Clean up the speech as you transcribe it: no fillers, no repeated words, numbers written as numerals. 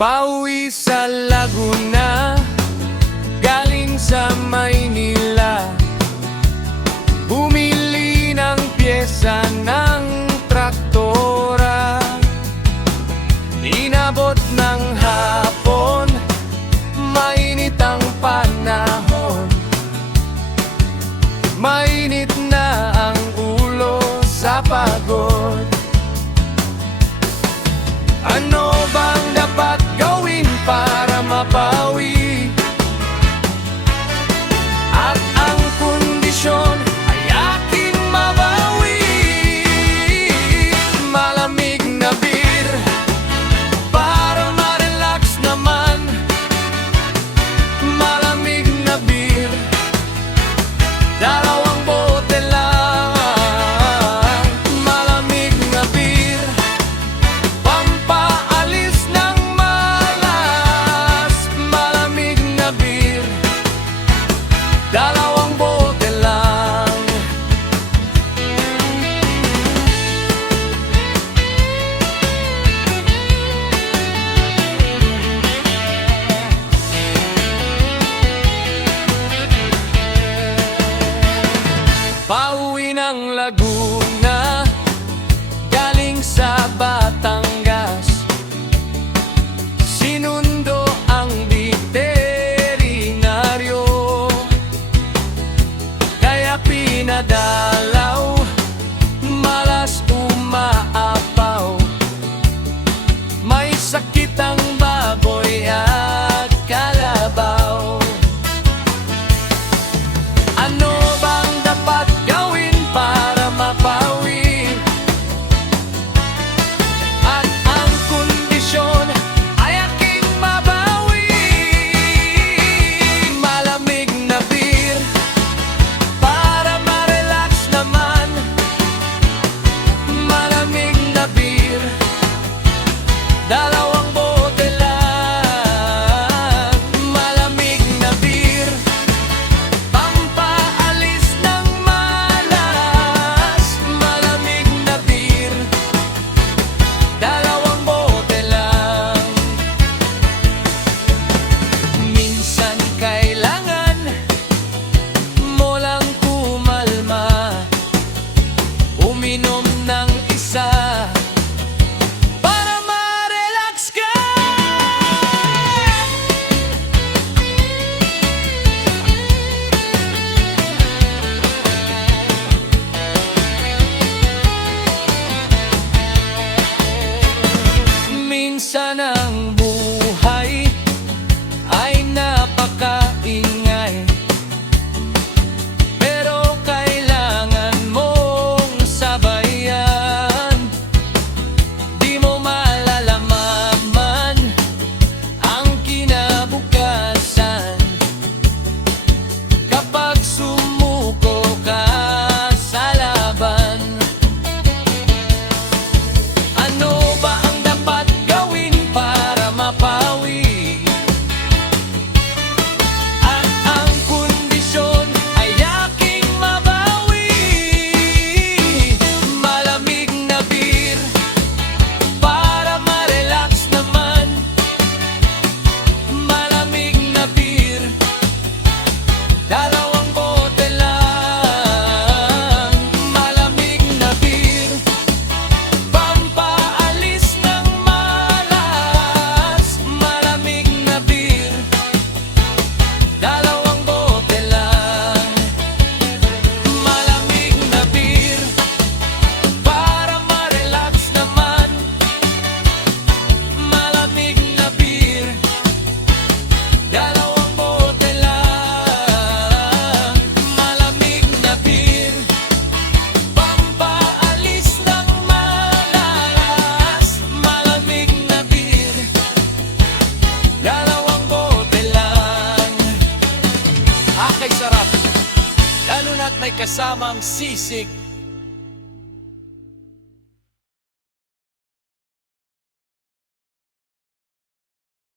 Pauwi sa Laguna, galing sa Maynila. Bumili ng pyesa ng traktora. Inabot ng hapon, mainit ang panahon. Mainit na ang ulo sa pagod. Ano bang dapat gawin para mapawi? At ang kondisyon ay aking mabawi. Malamig na beer para ma-relax naman. Malamig na beer, dalawang bote lang. Malamig na beer, pampaalis ng malas. Malamig na beer, dalawang bote lang. Pauwi ng Laguna, galing sa Batangas. Sinundo ang veterinaryo, kaya pinadalaw. Malas umaapaw, may sakit ang baboy at kalabaw. Ano bang dapat gawin para mapawi? At ang kondisyon ay aking mabawi. Malamig na beer para ma-relax naman. Malamig na beer, dalawang bote lang. Malamig na beer, pampaalis ng malas. Malamig na beer, dalawang bote lang. Minsan kailangan mo lang kumalma, uminom ng isa para ma-relax ka. Minsan ang buhay ay napakaingay, pero kailangan mong sabayan. Di mo malalaman ang kinabukasan kapag sumuko ka sa laban. Ano ba ang dapat gawin para mapawi? At ang kondisyon ay aking mabawi. Malamig na beer para ma-relax naman. Malamig na beer, dalawang bote lang. Malamig na beer, pampaalis ng malas. Malamig na beer, dalawang bote lang. Malamig na beer para ma-relax naman. Malamig na beer, dalawang bote lang. Malamig na beer, pampaalis ng malas. Malamig na beer, dalawang bote lang. Akay sarap, lalo na't may kasamang sisig